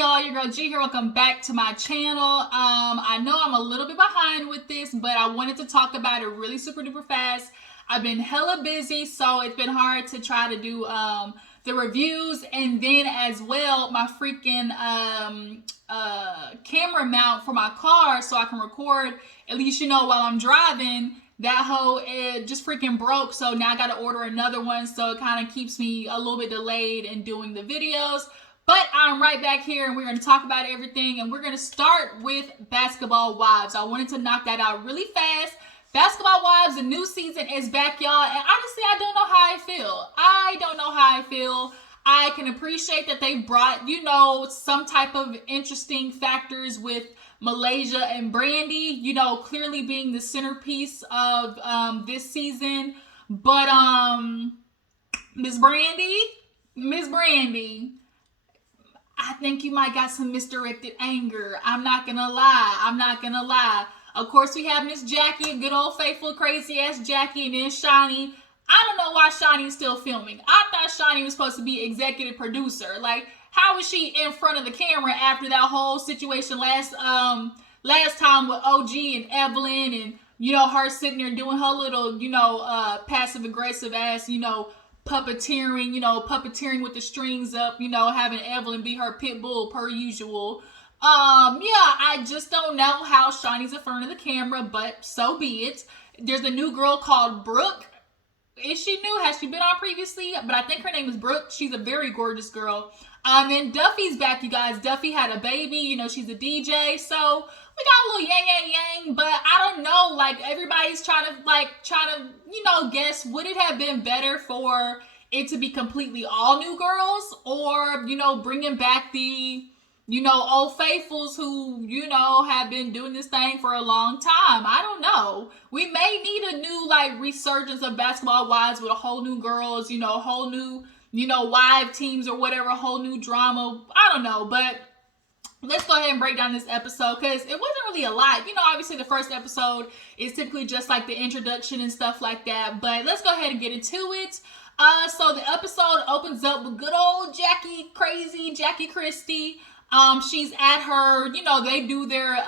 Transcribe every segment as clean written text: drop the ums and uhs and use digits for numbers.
y'all, your girl G here. Welcome back to my channel. I know I'm a little bit behind with this, but I wanted to talk about it really super duper fast. I've been hella busy, so it's been hard to try to do the reviews, and then as well my freaking camera mount for my car so I can record at least, while I'm driving. That hoe just freaking broke, so now I gotta order another one, so it kind of keeps me a little bit delayed in doing the videos. But I'm right back here, and we're going to talk about everything, and we're going to start with Basketball Wives. I wanted to knock that out really fast. Basketball Wives, the new season is back, y'all, and honestly, I don't know how I feel. I can appreciate that they brought, some type of interesting factors with Malaysia and Brandi, clearly being the centerpiece of this season. But Miss Brandi, I think you might got some misdirected anger. I'm not gonna lie. Of course, we have Miss Jackie, good old faithful crazy ass Jackie, and then Shani. I don't know why Shani's still filming. I thought Shani was supposed to be executive producer. Like, how was she in front of the camera after that whole situation last time with OG and Evelyn, and her sitting there doing her little passive aggressive ass puppeteering with the strings up, having Evelyn be her pit bull per usual. I just don't know how Shawnee's in front of the camera, but so be it. There's a new girl called Brooke. Is she new? Has she been on previously? But I think her name is Brooke. She's a very gorgeous girl. And Duffy's back, you guys. Duffy had a baby. She's a DJ. So we got a little yang. But I don't know. Like, everybody's trying to guess, would it have been better for it to be completely all new girls, or, bringing back the, old faithfuls who, have been doing this thing for a long time. I don't know. We may need a new, resurgence of Basketball Wives with a whole new girls, whole new, wife teams or whatever, whole new drama. I don't know, but let's go ahead and break down this episode, because it wasn't really a lot. Obviously the first episode is typically just like the introduction and stuff like that, but let's go ahead and get into it. So the episode opens up with good old Jackie Christie. She's at her, they do their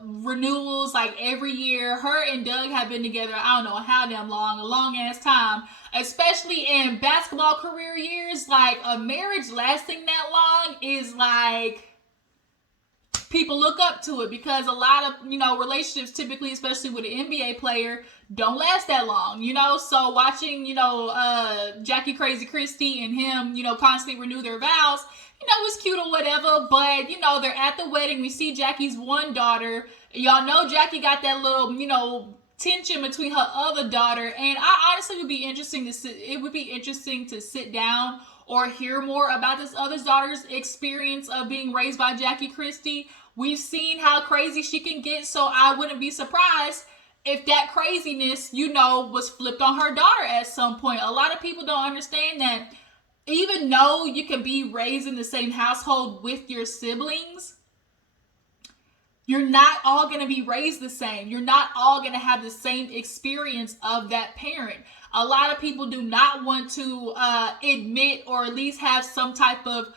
renewals like every year. Her and Doug have been together, I don't know how damn long, a long ass time. Especially in basketball career years, like a marriage lasting that long is like, people look up to it, because a lot of, relationships typically, especially with an NBA player, don't last that long, so watching, Jackie Crazy Christie and him, constantly renew their vows, it's cute or whatever, but, they're at the wedding. We see Jackie's one daughter. Y'all know Jackie got that little, tension between her other daughter, and I honestly would be interesting to sit down or hear more about this other daughter's experience of being raised by Jackie Christie. We've seen how crazy she can get, so I wouldn't be surprised if that craziness, was flipped on her daughter at some point. A lot of people don't understand that even though you can be raised in the same household with your siblings, you're not all going to be raised the same. You're not all going to have the same experience of that parent. A lot of people do not want to admit, or at least have some type of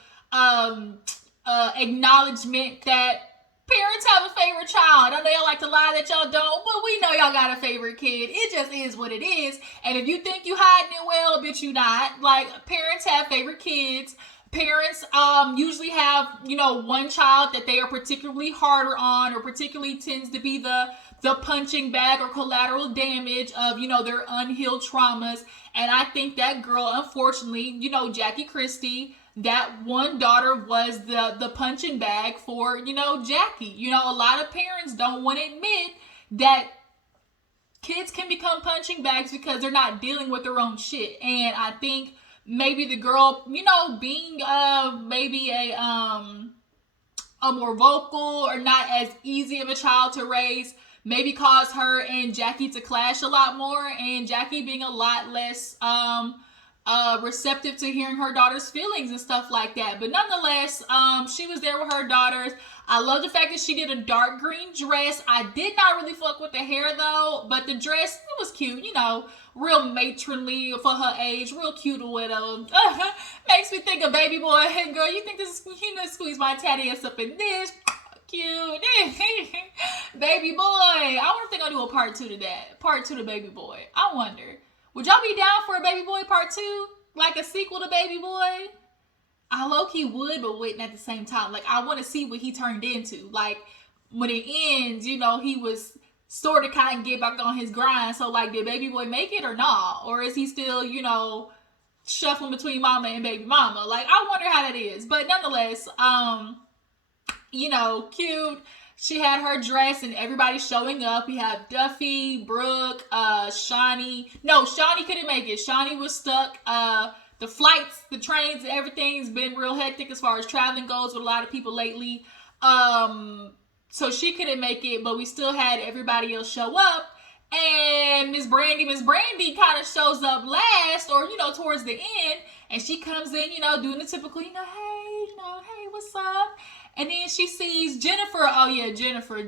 acknowledgement that parents have a favorite child. I know y'all like to lie that y'all don't, but we know y'all got a favorite kid. It just is what it is. And if you think you hiding it well, bitch, you not. Like, parents have favorite kids. Parents usually have, one child that they are particularly harder on, or particularly tends to be the punching bag or collateral damage of, their unhealed traumas. And I think that girl, unfortunately, Jackie Christie, that one daughter was the punching bag for, Jackie. A lot of parents don't want to admit that kids can become punching bags because they're not dealing with their own shit. And I think maybe the girl, being maybe a more vocal or not as easy of a child to raise, maybe caused her and Jackie to clash a lot more, and Jackie being a lot less receptive to hearing her daughter's feelings and stuff like that. But nonetheless, she was there with her daughters. I love the fact that she did a dark green dress. I did not really fuck with the hair though, but the dress, it was cute, you know, real matronly for her age, real cute or whatever. Makes me think of baby boy. Hey girl, you think this, you know, squeeze my tatty ass up in this? Cute. Baby boy. I wonder if they're gonna do a part 2 to that. Part 2 to baby boy. I wonder. Would y'all be down for a baby boy part 2? Like a sequel to baby boy? I low-key would, but wouldn't at the same time. Like, I want to see what he turned into. Like, when it ends, you know, he was sort of kind of get back on his grind. So, like, did baby boy make it or not? Or is he still, you know, shuffling between mama and baby mama? Like, I wonder how that is. But nonetheless, you know, cute. She had her dress and everybody showing up. We have Duffy, Brooke, Shawnee. No, Shawnee couldn't make it. Shawnee was stuck. The flights, the trains, everything's been real hectic as far as traveling goes with a lot of people lately. So she couldn't make it, but we still had everybody else show up. And Miss Brandi kind of shows up last, or, you know, towards the end. And she comes in, you know, doing the typical, you know, hey, what's up? And then she sees Jennifer. Oh, yeah, Jennifer.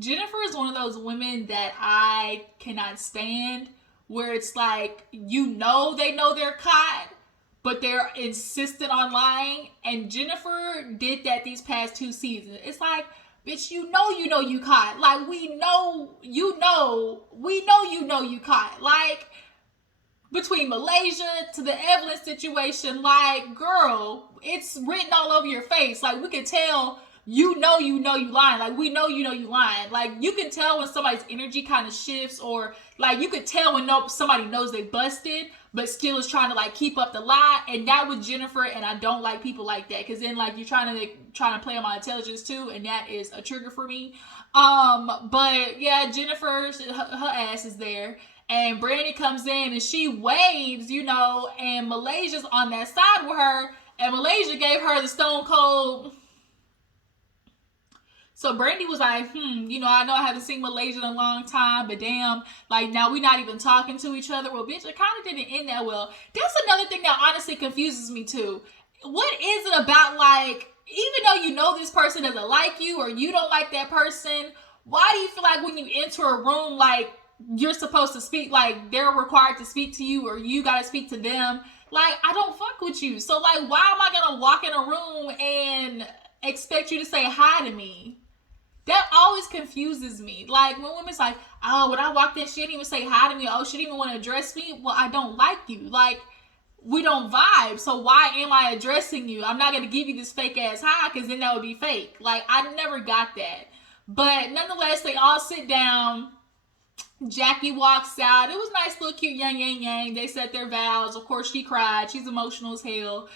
Jennifer is one of those women that I cannot stand, where it's like, you know, they know they're caught, but they're insistent on lying. And Jennifer did that these past 2 seasons. It's like, bitch, you know you caught. Like, we know you caught. Like, between Malaysia to the Evelyn situation, like, girl, it's written all over your face. Like, we can tell you lying. Like, we know you lying. Like, you can tell when somebody's energy kind of shifts, or like you could tell when somebody knows they busted but still is trying to like keep up the lie. And that was Jennifer, and I don't like people like that, because then like you're trying to play on my intelligence too, and that is a trigger for me. But yeah, Jennifer, her ass is there. And Brandi comes in and she waves, you know, and Malaysia's on that side with her, and Malaysia gave her the stone cold. So Brandi was like, you know, I know I haven't seen Malaysia in a long time, but damn, like, now we're not even talking to each other. Well, bitch, it kind of didn't end that well. That's another thing that honestly confuses me too. What is it about, like, even though you know this person doesn't like you, or you don't like that person, why do you feel like when you enter a room, like, you're supposed to speak, like, they're required to speak to you, or you gotta speak to them? Like, I don't fuck with you. So, like, why am I gonna walk in a room and expect you to say hi to me? That always confuses me. Like, when women's like, oh, when I walked in, she didn't even say hi to me. Oh, she didn't even want to address me. Well, I don't like you. Like, we don't vibe. So why am I addressing you? I'm not going to give you this fake ass hi, because then that would be fake. Like, I never got that. But nonetheless, they all sit down. Jackie walks out. It was nice, little cute yang. They said their vows. Of course, she cried. She's emotional as hell.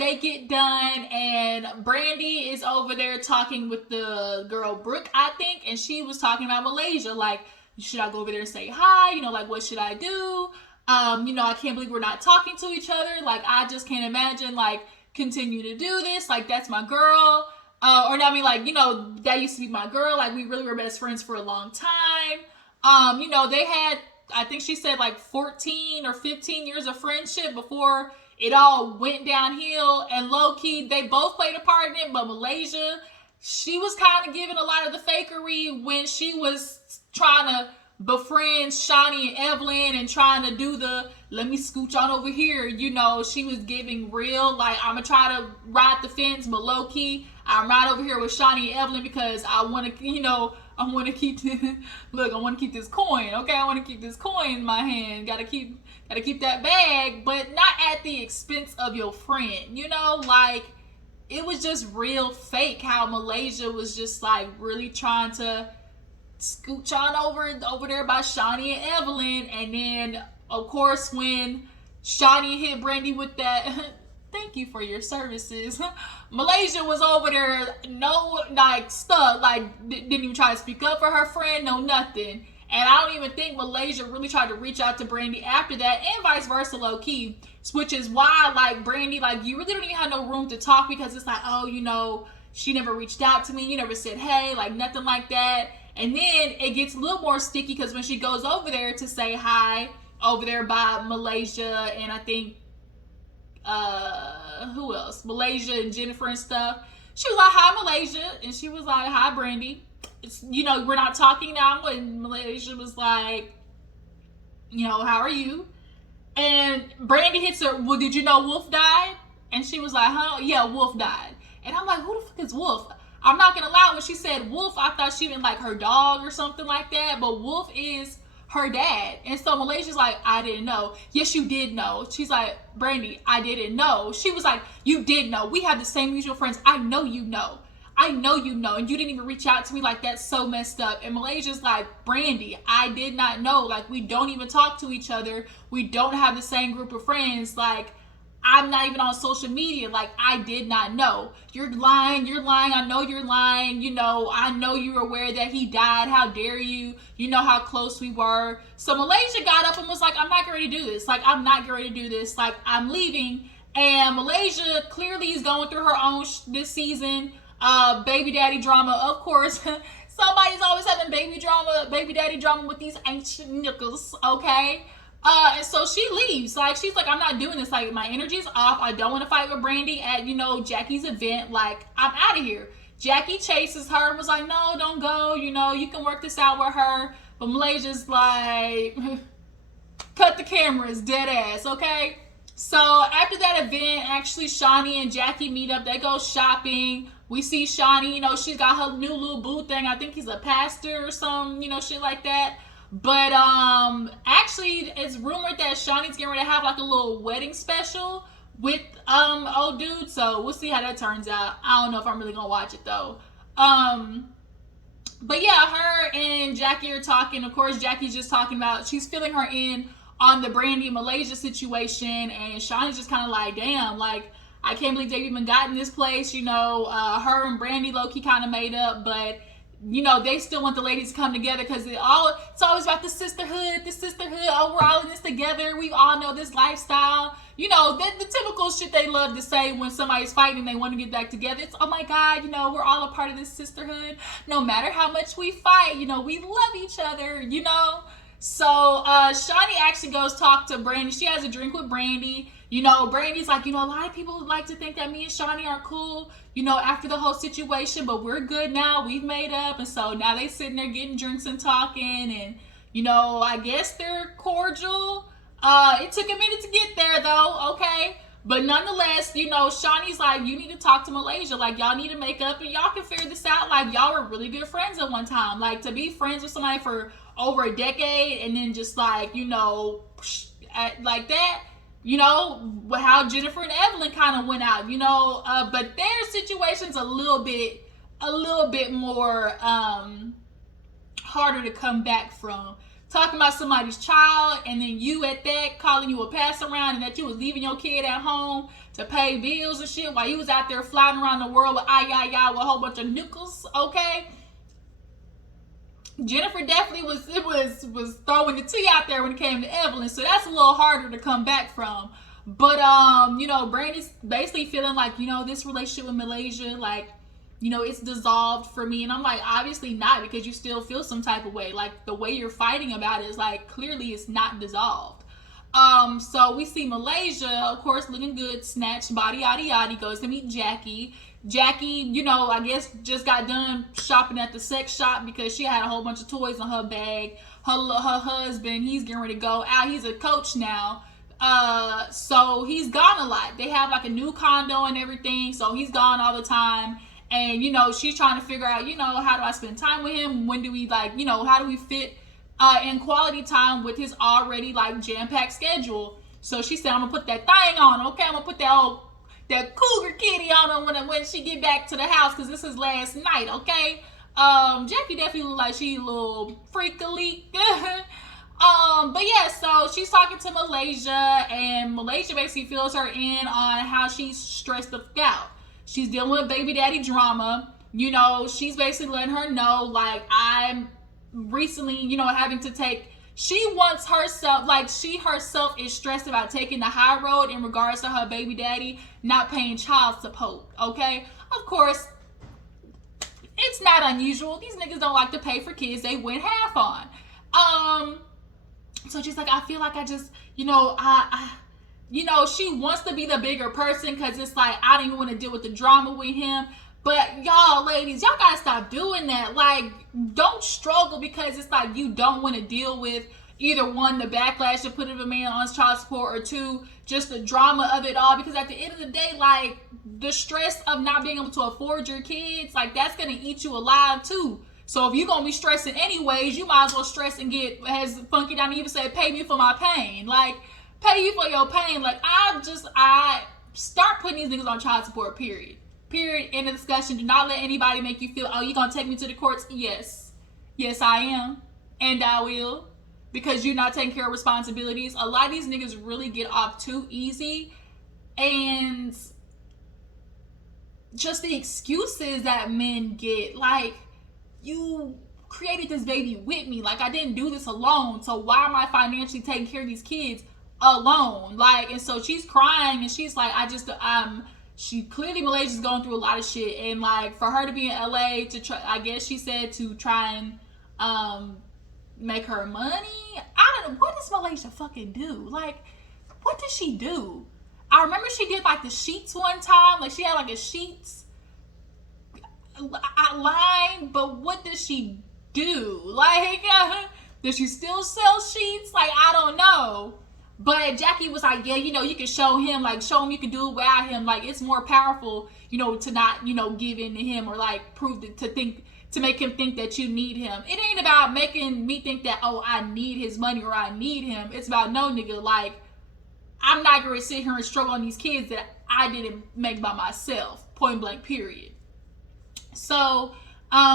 They get done, and Brandi is over there talking with the girl Brooke, I think, and she was talking about Malaysia. Like, should I go over there and say hi? You know, like, what should I do? You know, I can't believe we're not talking to each other. Like, I just can't imagine, like, continue to do this. Like, that's my girl. Or I mean, like, you know, that used to be my girl. Like, we really were best friends for a long time. You know, they had, I think she said, like, 14 or 15 years of friendship before it all went downhill. And low-key, they both played a part in it. But Malaysia, she was kind of giving a lot of the fakery when she was trying to befriend Shawnee and Evelyn and trying to do the, let me scooch on over here. You know, she was giving real, like, I'm going to try to ride the fence, but low-key, I'm right over here with Shawnee and Evelyn because I want to, you know, I want to keep this, look, I want to keep this coin, okay? I want to keep this coin in my hand. Gotta keep that bag, but not at the expense of your friend, you know? Like, it was just real fake how Malaysia was just, like, really trying to scooch on over there by Shawnee and Evelyn. And then, of course, when Shawnee hit Brandi with that, thank you for your services, Malaysia was over there, no, like, stuck, like, didn't even try to speak up for her friend, no nothing. And I don't even think Malaysia really tried to reach out to Brandi after that, and vice versa, low-key. Which is why, like, Brandi, like, you really don't even have no room to talk, because it's like, oh, you know, she never reached out to me, you never said hey, like, nothing like that. And then it gets a little more sticky because when she goes over there to say hi over there by Malaysia and I think who else? Malaysia and Jennifer and stuff. She was like, "Hi, Malaysia," and she was like, "Hi, Brandi. It's, we're not talking now." And Malaysia was like, "How are you?" And Brandi hits her. "Well, did you know Wolf died?" And she was like, "Huh? Yeah, Wolf died." And I'm like, "Who the fuck is Wolf?" I'm not gonna lie. When she said Wolf, I thought she meant like her dog or something like that. But Wolf is her dad. And so Malaysia's like, "I didn't know." "Yes, you did know." She's like, "Brandi, I didn't know." She was like, "You did know. We have the same mutual friends. I know you know. I know you know. And you didn't even reach out to me. Like, that's so messed up." And Malaysia's like, "Brandi, I did not know. Like, we don't even talk to each other. We don't have the same group of friends. Like, I'm not even on social media. Like, I did not know." "You're lying. You're lying. I know you're lying. I know you were aware that he died. How dare you? You know how close we were." So Malaysia got up and was like, "I'm not going to do this. Like, I'm not going to do this. Like, I'm leaving." And Malaysia clearly is going through her own this season. Baby daddy drama, of course. Somebody's always having baby daddy drama with these ancient nickels, okay? And so she leaves. Like, she's like, "I'm not doing this. Like, my energy's off. I don't want to fight with Brandi at, Jackie's event. Like, I'm out of here." Jackie chases her and was like, "No, don't go. You can work this out with her." But Malaysia's like, "Cut the cameras, dead ass," okay? So after that event, actually, Shani and Jackie meet up. They go shopping. We see Shani, she's got her new little boo thing. I think he's a pastor or some, shit like that. But actually, it's rumored that Shawnee's getting ready to have like a little wedding special with old dude. So we'll see how that turns out. I don't know if I'm really gonna watch it though. But yeah, her and Jackie are talking. Of course, Jackie's just talking about she's filling her in on the Brandi Malaysia situation, and Shawnee's just kind of like, "Damn, like, I can't believe they've even gotten this place." Her and Brandi low-key kind of made up, but they still want the ladies to come together because it's always about the sisterhood. Oh, we're all in this together. We all know this lifestyle. The typical shit they love to say when somebody's fighting and they want to get back together. It's, "Oh my God, we're all a part of this sisterhood. No matter how much we fight, we love each other, So, Shani actually goes talk to Brandi. She has a drink with Brandi. Brandi's like, "A lot of people like to think that me and Shani are cool, after the whole situation, but we're good now. We've made up." And so now they sitting there getting drinks and talking, and, I guess they're cordial. It took a minute to get there though, okay? But nonetheless, Shawnee's like, "You need to talk to Malaysia. Like, y'all need to make up and y'all can figure this out. Like, y'all were really good friends at one time. Like, to be friends with somebody for over a decade and then just like, like that, how Jennifer and Evelyn kind of went out, but their situation's a little bit more harder to come back from. Talking about somebody's child and then you at that, calling you a pass around, and that you was leaving your kid at home to pay bills and shit while you was out there flying around the world with with a whole bunch of nickels, okay? Jennifer definitely was throwing the tea out there when it came to Evelyn, so that's a little harder to come back from. But Brandi's basically feeling like, this relationship with Malaysia, like, it's dissolved for me. And I'm like, obviously not, because you still feel some type of way. Like, the way you're fighting about it is like, clearly it's not dissolved. So we see Malaysia, of course, looking good, snatched, body, yada, yada, goes to meet Jackie. Jackie, I guess just got done shopping at the sex shop because she had a whole bunch of toys in her bag. Her husband, he's getting ready to go out. He's a coach now. So he's gone a lot. They have like a new condo and everything. So he's gone all the time. And, she's trying to figure out, how do I spend time with him? When do we how do we fit in quality time with his already like jam-packed schedule? So she said, "I'm gonna put that thing on, okay? I'm gonna put that cougar kitty on him when she get back to the house, because this is last night, okay?" Jackie definitely look like she a little freakily. But yeah, so she's talking to Malaysia, and Malaysia basically fills her in on how she's stressed the fuck out. She's dealing with baby daddy drama. She's basically letting her know, like, I'm recently, having to take, she wants herself, like, she herself is stressed about taking the high road in regards to her baby daddy not paying child support, okay? Of course, It's not unusual. These niggas don't like to pay for kids they went half on. So she's like, I feel like I just, she wants to be the bigger person because it's like, I don't even want to deal with the drama with him. But y'all, ladies, y'all gotta stop doing that. Like, don't struggle because it's like you don't want to deal with either one, the backlash of putting a man on child support, or two, just the drama of it all. Because at the end of the day, like, the stress of not being able to afford your kids, like, that's gonna eat you alive too. So if you're gonna be stressing anyways, you might as well stress and get, as Funky Down even said, pay me for my pain. Like, pay you for your pain. Like, I start putting these niggas on child support, period. Period. End of discussion. Do not let anybody make you feel, oh, you gonna take me to the courts? Yes. Yes, I am. And I will. Because you're not taking care of responsibilities. A lot of these niggas really get off too easy. And just the excuses that men get. Like, you created this baby with me. Like, I didn't do this alone. So why am I financially taking care of these kids alone? Like, and so she's crying and she's like, she clearly, Malaysia's going through a lot of shit. And like, for her to be in LA to try, I guess she said, to try and make her money. I don't know. What does Malaysia fucking do? Like, what does she do? I remember she did like the sheets one time. Like, she had like a sheets line, but what does she do? Like, does she still sell sheets? Like, I don't know. But Jackie was like, yeah, you can show him you can do it without him. Like, it's more powerful, to not, give in to him, or like prove to make him think that you need him. It ain't about making me think that, oh, I need his money or I need him. It's about, no, nigga, like, I'm not going to sit here and struggle on these kids that I didn't make by myself. Point blank, period. So,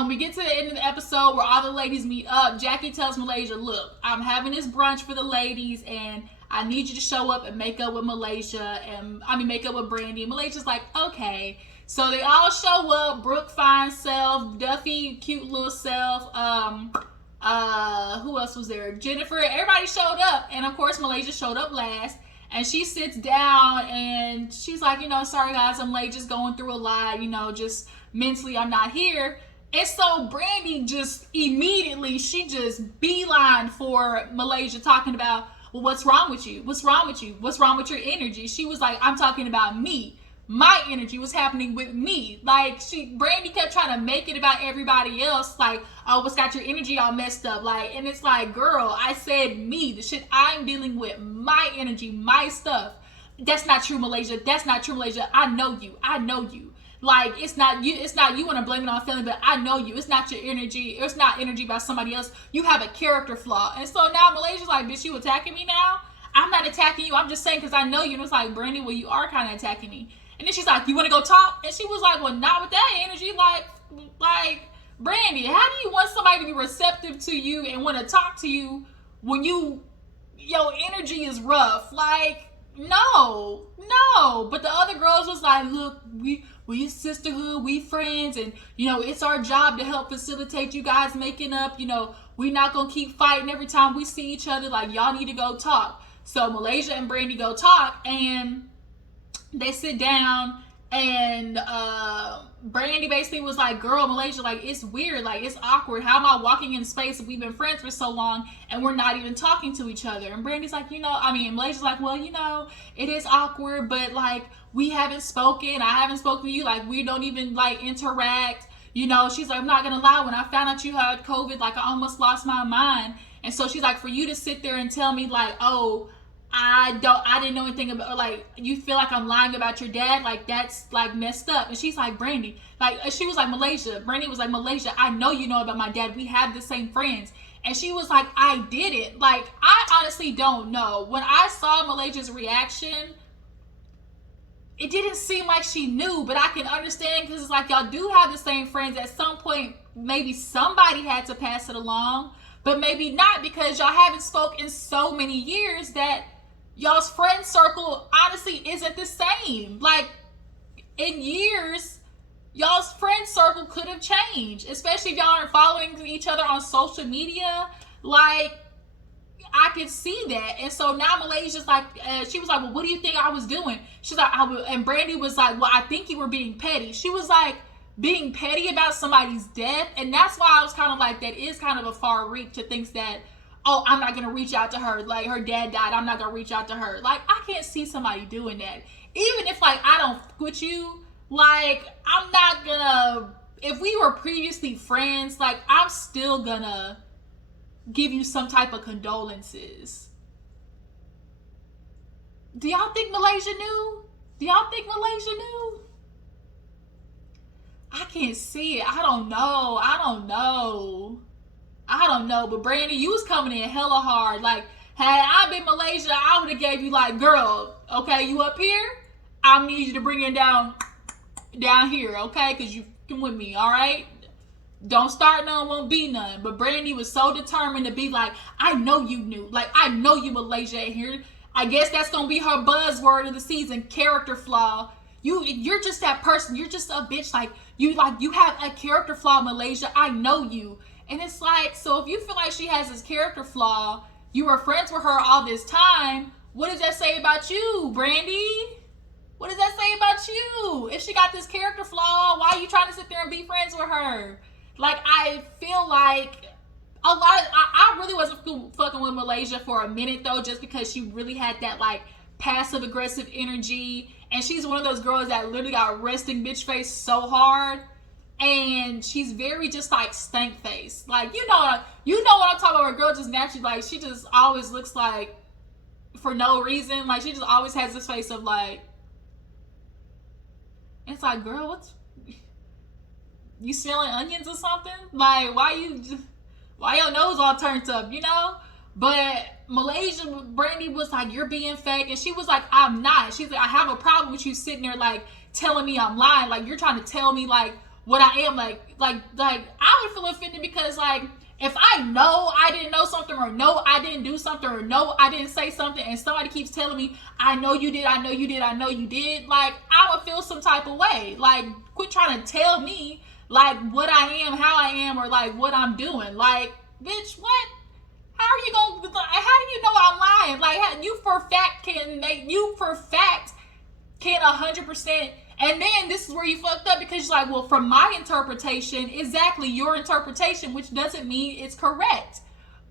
we get to the end of the episode where all the ladies meet up. Jackie tells Malaysia, look, I'm having this brunch for the ladies and I need you to show up and make up with Malaysia make up with Brandi. And Malaysia's like, okay. So they all show up. Brooke, fine self. Duffy, cute little self. Who else was there? Jennifer. Everybody showed up. And of course, Malaysia showed up last. And she sits down and she's like, sorry guys, I'm late, just going through a lot. Just mentally, I'm not here. And so Brandi just immediately, she just beeline for Malaysia, talking about, well, what's wrong with you? What's wrong with you? What's wrong with your energy? She was like, I'm talking about me. My energy was happening with me. Like, Brandi kept trying to make it about everybody else. Like, oh, what's got your energy all messed up? Like, and it's like, girl, I said me. The shit I'm dealing with, my energy, my stuff. That's not true, Malaysia. That's not true, Malaysia. I know you. I know you. Like, it's not you want to blame it on feeling, but I know you. It's not your energy. It's not energy by somebody else. You have a character flaw. And so now Malaysia's like, bitch, you attacking me now? I'm not attacking you. I'm just saying because I know you. And it's like, Brandi, well, you are kind of attacking me. And then she's like, you want to go talk? And she was like, well, not with that energy. Like, Brandi, how do you want somebody to be receptive to you and want to talk to you when your energy is rough? Like, no. But the other girls was like, look, we sisterhood, we friends, and it's our job to help facilitate you guys making up. We're not gonna keep fighting every time we see each other. Like, y'all need to go talk. So Malaysia and Brandi go talk, and they sit down, and Brandi basically was like, girl, Malaysia, like, it's weird, like, it's awkward. How am I walking in space if we've been friends for so long and we're not even talking to each other? And Brandy's like, Malaysia's like, well, it is awkward, but like, we haven't spoken. I haven't spoken to you. Like, we don't even like interact. She's like, I'm not gonna lie, when I found out you had COVID, like, I almost lost my mind. And so she's like, for you to sit there and tell me like, oh, I didn't know anything about, like, you feel like I'm lying about your dad, like, that's like messed up. And she's like, Brandi, like, she was like, Malaysia. Brandi was like, Malaysia, I know you know about my dad. We have the same friends. And she was like, I didn't. Like, I honestly don't know. When I saw Malaysia's reaction, it didn't seem like she knew, but I can understand because it's like, y'all do have the same friends. At some point, maybe somebody had to pass it along, but maybe not, because y'all haven't spoken in so many years that y'all's friend circle honestly isn't the same. Like, in years, y'all's friend circle could have changed, especially if y'all aren't following each other on social media. Like, I could see that. And so now Malaysia's like, she was like, well, what do you think I was doing? She's like, and Brandi was like, well, I think you were being petty. She was like, being petty about somebody's death. And that's why I was kind of like, that is kind of a far reach to think that, oh, I'm not going to reach out to her. Like, her dad died, I'm not going to reach out to her. Like, I can't see somebody doing that. Even if, like, I don't fuck with you, like, I'm not going to, if we were previously friends, like, I'm still going to give you some type of condolences. Do y'all think Malaysia knew? Do y'all think Malaysia knew? I can't see it. I don't know. But Brandi, you was coming in hella hard. Like, had I been Malaysia, I would have gave you like, girl, okay, you up here? I need you to bring it down here, okay? Because you fucking with me, all right? Don't start none, won't be none. But Brandi was so determined to be like, I know you knew. Like, I know you Malaysia in here. I guess that's going to be her buzzword of the season, character flaw. You're just that person. You're just a bitch. Like you have a character flaw, Malaysia. I know you. And it's like, so if you feel like she has this character flaw, you were friends with her all this time, what does that say about you, Brandi? What does that say about you? If she got this character flaw, why are you trying to sit there and be friends with her? Like, I feel like I really wasn't fucking with Malaysia for a minute though, just because she really had that like passive aggressive energy, and she's one of those girls that literally got resting bitch face so hard, and she's very just like stank face. Like, you know what I'm talking about. A girl just naturally, like, she just always looks like, for no reason, like she just always has this face of like, it's like, girl, what's, you smelling onions or something? Like, why your nose all turned up, you know? But Malaysia, Brandi was like, you're being fake. And she was like, I'm not. She's like, I have a problem with you sitting there like telling me I'm lying. Like, you're trying to tell me like what I am. Like I would feel offended because like, if I know I didn't know something, or no, I didn't do something, or no, I didn't say something, and somebody keeps telling me, I know you did, like, I would feel some type of way. Like, quit trying to tell me like what I am, how I am, or like what I'm doing. Like, bitch, what? How do you know I'm lying? Like, you for fact can 100%. And then this is where you fucked up, because you're like, well, from my interpretation, exactly your interpretation, which doesn't mean it's correct.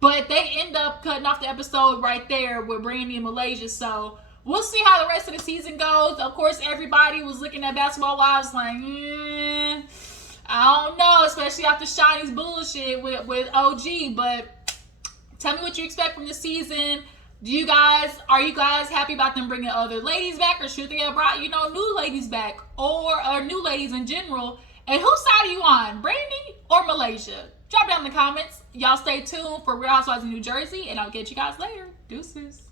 But they end up cutting off the episode right there with Brandi and Malaysia. So we'll see how the rest of the season goes. Of course, everybody was looking at Basketball Wives like, I don't know, especially after Shawnee's bullshit with OG. But tell me what you expect from the season. Are you guys happy about them bringing other ladies back, or should they have brought, new ladies back, or new ladies in general? And whose side are you on, Brandi or Malaysia? Drop down in the comments. Y'all stay tuned for Real Housewives of New Jersey, and I'll get you guys later. Deuces.